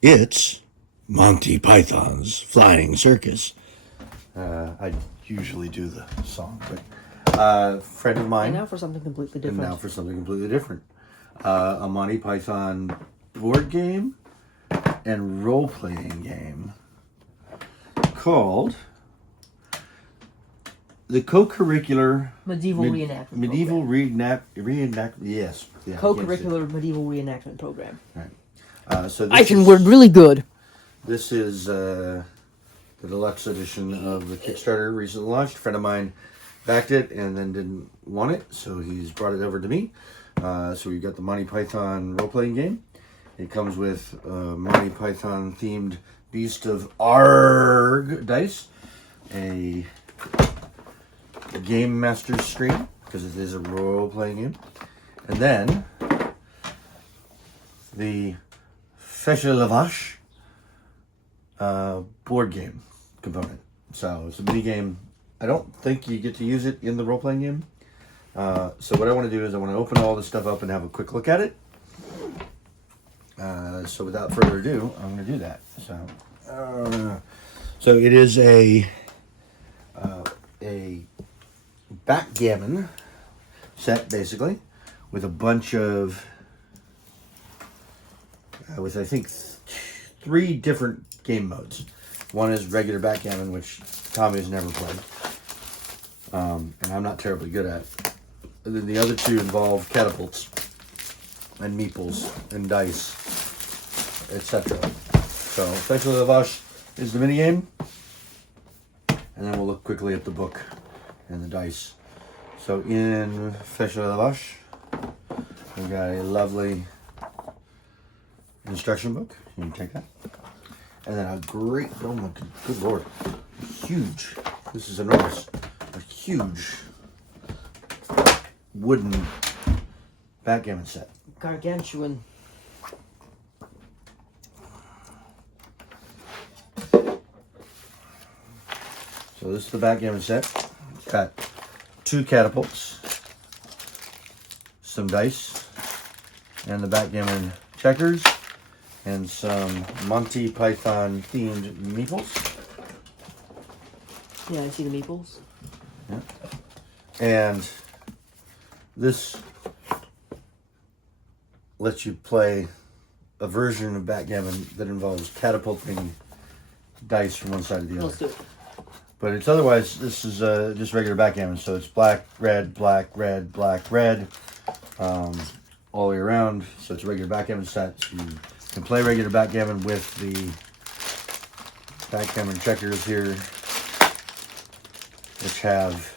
It's Monty Python's Flying Circus. I usually do the song, but friend of mine. And now for something completely different. A Monty Python board game and role-playing game called the Cocurricular Medieval Reenactment Medieval Reenactment. Yes. Yeah, Cocurricular Medieval Reenactment Program. Right. So I can word really good. This is the deluxe edition of the Kickstarter recently launched. A friend of mine backed it and then didn't want it, so he's brought it over to me. So we got the Monty Python role-playing game. It comes with Monty Python themed Beast of Arg dice, a Game Master's screen, because it is a role-playing game, and then the Fèche Lavache board game component. So it's a mini game. I don't think you get to use it in the role-playing game. So what I want to do is I want to open all this stuff up and have a quick look at it. So without further ado, I'm going to do that. So it is a backgammon set, basically, with a bunch of, with I think 3 different game modes. One is regular backgammon, which Tommy has never played, and I'm not terribly good at. And then the other 2 involve catapults and meeples and dice, etc. So, Fèche Lavache is the minigame, and then we'll look quickly at the book and the dice. So, in Fèche Lavache, we've got a lovely instruction book. You can take that. And then a great, oh my good lord, huge, this is enormous, a huge wooden backgammon set. Gargantuan. So this is the backgammon set. It's got 2 catapults, some dice, and the backgammon checkers, and some Monty Python themed meeples. Yeah, I see the meeples. Yeah. And this lets you play a version of backgammon that involves catapulting dice from one side to the other. Let's do it. But it's otherwise, this is just regular backgammon. So it's black, red, black, red, black, red, all the way around. So it's a regular backgammon set. So you can play regular backgammon with the backgammon checkers here, which have,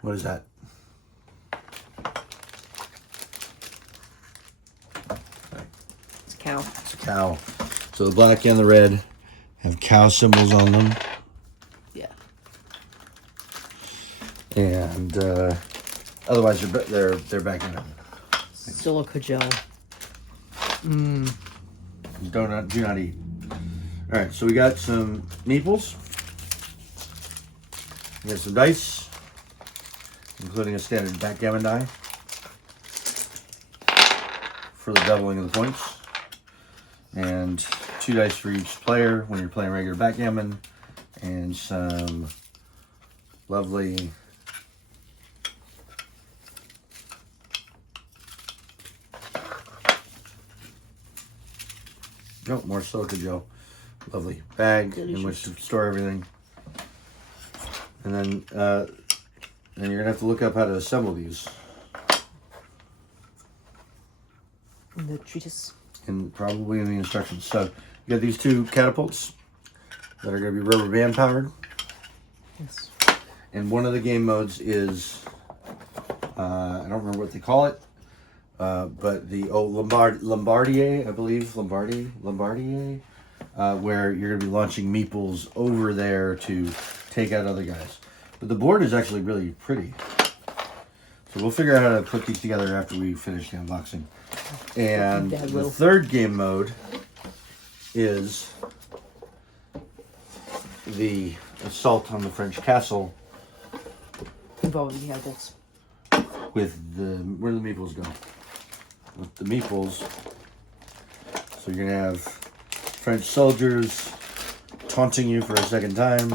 what is that? It's a cow. It's a cow. So the black and the red have cow symbols on them. Yeah. And otherwise they're backgammon. Silica gel. Do not eat. All right, so we got some meeples. We got some dice, including a standard backgammon die for the doubling of the points, and 2 dice for each player when you're playing regular backgammon, and some lovely more silica gel. Lovely bag Delicious. in which to store everything. And then you're gonna have to look up how to assemble these. In the treatise. And probably in the instructions. So you got these 2 catapults that are gonna be rubber band powered. Yes. And one of the game modes is I don't remember what they call it. But the Lombardier, I believe, Lombardier, where you're going to be launching meeples over there to take out other guys. But the board is actually really pretty. So we'll figure out how to put these together after we finish the unboxing. And the third game mode is the assault on the French castle. Involving the catapults. With the, where do the meeples go? with the meeples. So you're gonna have French soldiers taunting you for a second time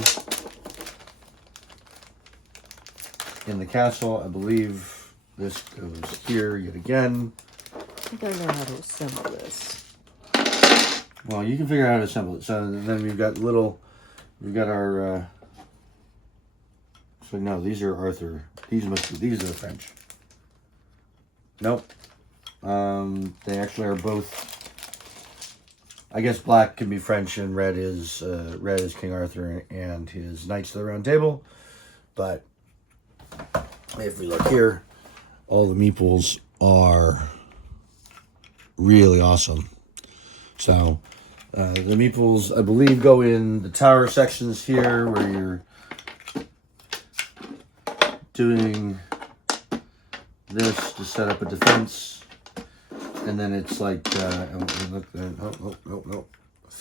in the castle. I believe this goes here yet again. I think I know how to assemble this. Well, you can figure out how to assemble it. So then we've got our. So no, these are Arthur. These are the French. Nope. They actually are both. I guess black can be French and red is King Arthur and his Knights of the Round Table. But if we look here, all the meeples are really awesome. So the meeples, I believe, go in the tower sections here where you're doing this to set up a defense. And then it's like, Fèche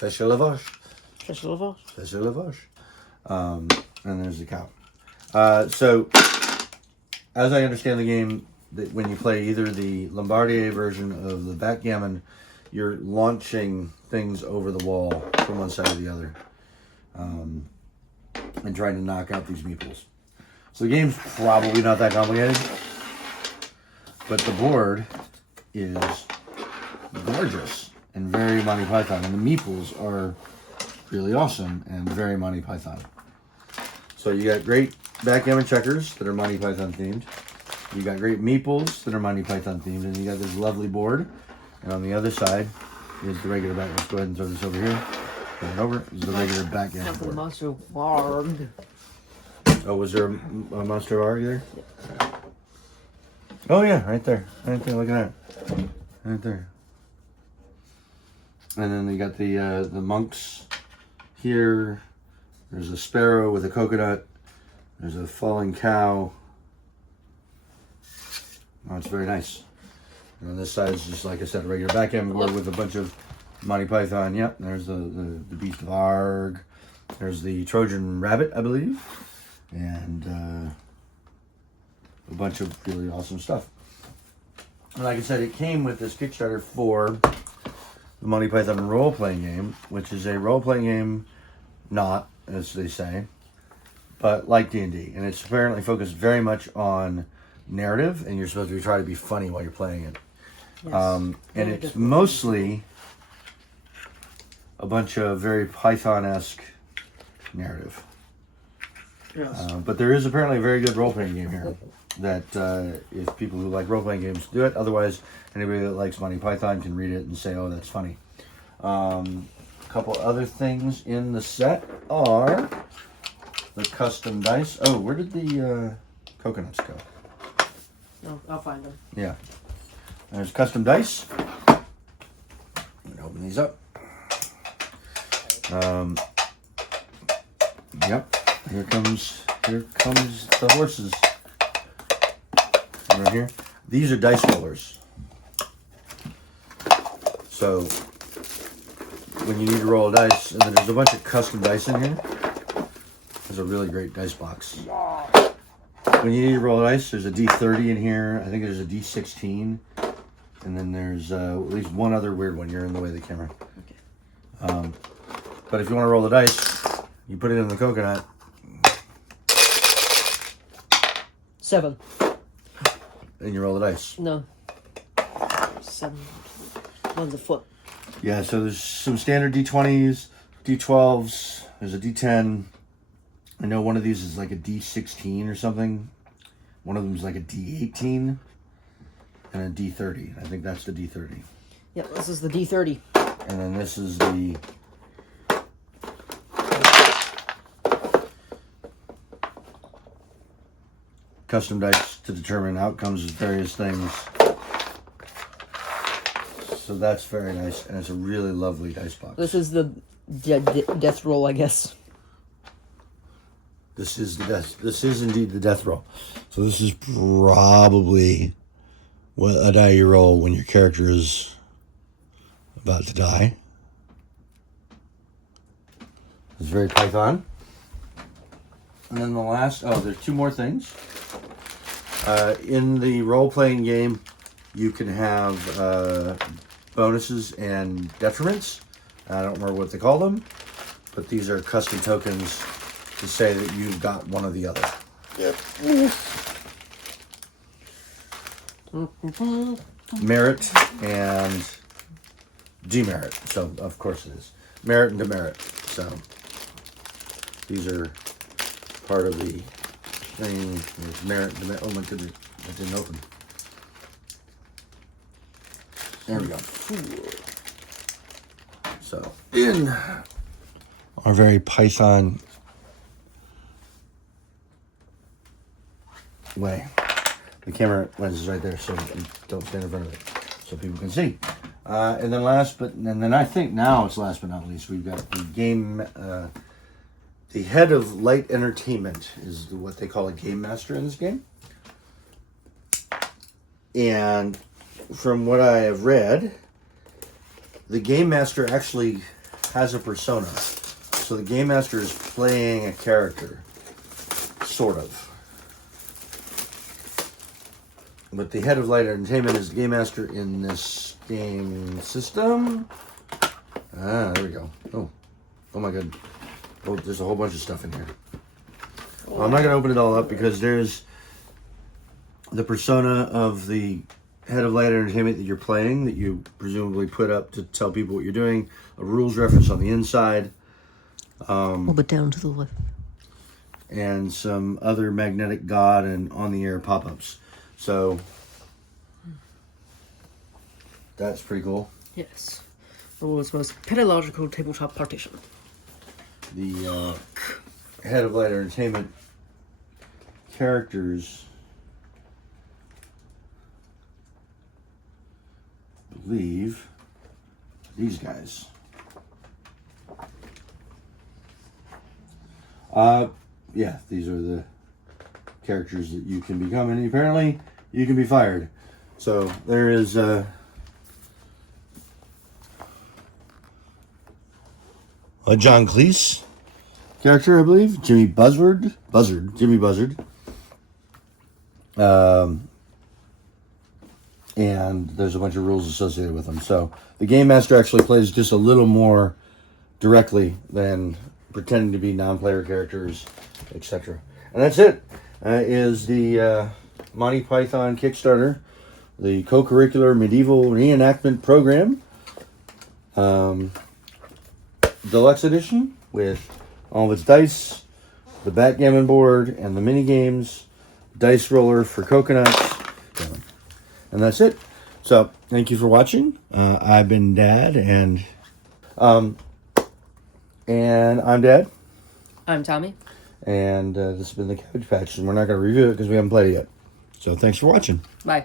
lavage. And there's the cow. So, as I understand the game, that when you play either the Lombardier version of the backgammon, you're launching things over the wall from one side to the other. And trying to knock out these meeples. So the game's probably not that complicated. But the board is gorgeous and very Monty Python. And the meeples are really awesome and very Monty Python. So you got great backgammon checkers that are Monty Python themed. You got great meeples that are Monty Python themed. And you got this lovely board. And on the other side is the regular backgammon. Let's go ahead and throw this over here. Turn it over. This is the regular backgammon board. Monster Warg. Oh, was there a Monster Warg there? Yeah. Oh yeah, right there. Right there, look at that. Right there. And then you got the monks here. There's a sparrow with a coconut. There's a falling cow. Oh, it's very nice. And on this side is just, like I said, a regular backgammon board with a bunch of Monty Python. Yep, there's the Beast of Arg. There's the Trojan Rabbit, I believe. And a bunch of really awesome stuff. And like I said, it came with this Kickstarter for the Monty Python role-playing game, which is a role-playing game, not, as they say, but like D&D. And it's apparently focused very much on narrative, and you're supposed to try to be funny while you're playing it. Yes. And it's mostly a bunch of very Python-esque narrative. Yes. But there is apparently a very good role-playing game here that if people who like role-playing games do it. Otherwise, anybody that likes Monty Python can read it and say, oh, that's funny. A couple other things in the set are the custom dice. Oh, where did the coconuts go? No, I'll find them. Yeah. There's custom dice. Open these up. Yep. Here comes the horses. Right here. These are dice rollers. So when you need to roll a dice, and then there's a bunch of custom dice in here. There's a really great dice box. When you need to roll a dice, there's a D30 in here. I think there's a D16. And then there's at least one other weird one. You're in the way of the camera. Okay. But if you want to roll the dice, you put it in the coconut. 7. And you roll the dice. No. 7. One's a foot. Yeah, so there's some standard D20s, D12s, there's a D10. I know one of these is like a D16 or something. One of them is like a D18 and a D30. I think that's the D30. Yep, this is the D30. And then this is the custom dice to determine outcomes of various things. So that's very nice, and it's a really lovely dice box. This is the death roll, I guess. This is the death. This is indeed the death roll. So this is probably what a die you roll when your character is about to die. It's very Python. And then the last, there's two more things. In the role-playing game, you can have bonuses and detriments. I don't remember what they call them, but these are custom tokens to say that you've got one or the other. Yep. Merit and demerit. So, of course it is. Merit and demerit. So, these are part of the thing. There's merit and demerit. Oh my goodness. That didn't open. There we go. So, in our very Python way. The camera lens is right there, so don't stand in front of it, so people can see. And then I think now it's last but not least, we've got the game. The head of light entertainment is what they call a game master in this game. And from what I have read, the game master actually has a persona. So the game master is playing a character, sort of. But the head of light entertainment is the game master in this game system. Ah, there we go. Oh my god. Oh, there's a whole bunch of stuff in here. Well, I'm not going to open it all up because there's the persona of the head of light entertainment that you're playing, that you presumably put up to tell people what you're doing. A rules reference on the inside. A little bit down to the left. And some other magnetic god and on-the-air pop-ups. So, that's pretty cool. Yes. The world's most pedagogical tabletop partition. The head of light entertainment characters, I believe, these guys. Yeah, these are the characters that you can become, and apparently you can be fired. So there is a John Cleese character, I believe, Jimmy Buzzard, Jimmy Buzzard, and there's a bunch of rules associated with them. So the game master actually plays just a little more directly than pretending to be non-player characters, etc. And that's it. Is the Monty Python Kickstarter, the Cocurricular Medieval Reenactment Program, Deluxe Edition, with all of its dice, the backgammon board, and the mini games, dice roller for coconuts, and that's it. So thank you for watching. I've been Dad, and I'm Dad. I'm Tommy. And this has been the Cabbage Patch, and we're not going to review it because we haven't played it yet. So thanks for watching. Bye.